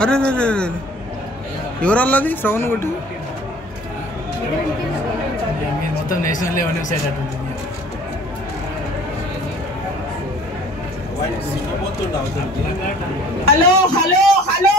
అరే ఎవరు వాళ్ళది శ్రవణ్ గుట్టి మొత్తం నేషనల్ లెవెల్ న్యూస్ అయ్యేటట్టు హలో హలో హలో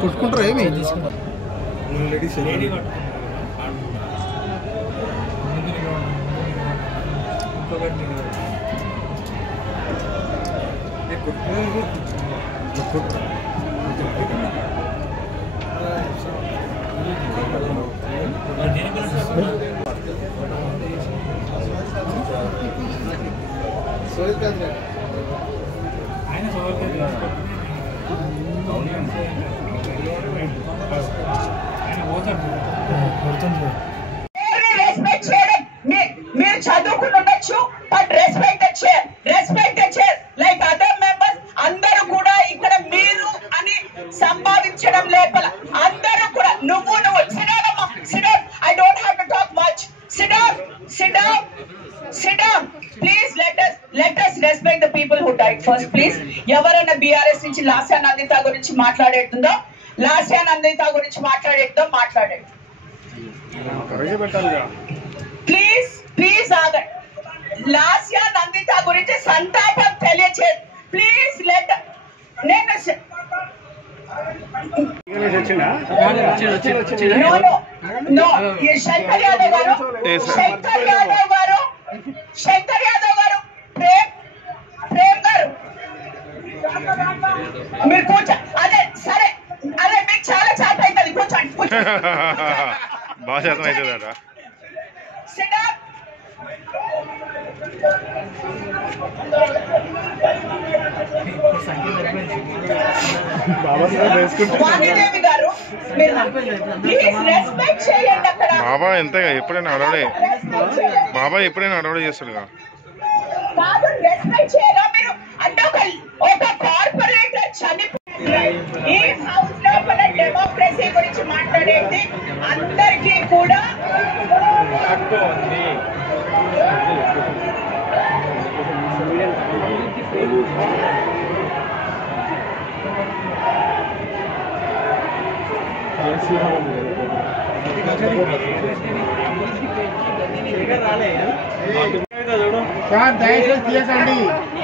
కొట్టుకుంటారా ఏమి రెస్పెక్ట్ చేయడం మీరు చదువుకుని ఉండొచ్చు but respect like other members అందరూ కూడా ఇక్కడ మీరు అని సంభావించడం లోపల అందరూ కూడా నువ్వు sit down I don't have to talk much sit down please let us respect the people who died first please ఎవరైనా బీఆర్ఎస్ నుంచి లాస్యా నందిత గురించి మాట్లాడేస్తుందో మాట్లాడండి ప్లీజ్ ఆగండి లాస్యా నందిత గురించి సంతాపం తెలియచేది ప్లీజ్ లెట్ నేను శంకర్ యాదవ్ గారు ప్రేమ్ గారు మీరు కూర్చో అదే సరే అదే మీకు చాలా చేత అవుతుంది కూర్చోండి బాగా శాతం అవుతుందట బాబా ఎంతగా ఎప్పుడైనా అడవడే బాబా ఎప్పుడైనా అడవడే చేస్తాడుగా ఒక కార్పొరేటర్ చనిపోయి ఈ హౌస్ లోపల డెమోక్రసీ గురించి మాట్లాడేది అందరికీ కూడా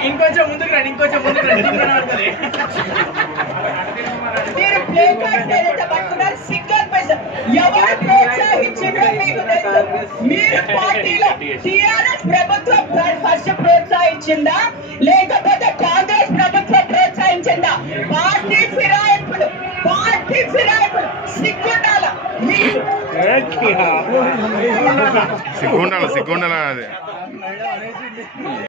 ఇంకొంచెం ముందుకు రండి మీరు ప్లే కార్డ్స్ ఏదైతే పట్టుకున్నారు సింగల్ పైసా ఎవరు ప్రోత్సహించిందో మీకు తెలుసు మీరు పార్టీలో టీఆర్ఎస్ ప్రభుత్వం ఫస్ట్ ప్రోత్సహించిందా లేకపోతే కాంగ్రెస్ ప్రభుత్వం ప్రోత్సహించిందా పార్టీ ఫిరాయింపులు సిగ్గుండాలి అదే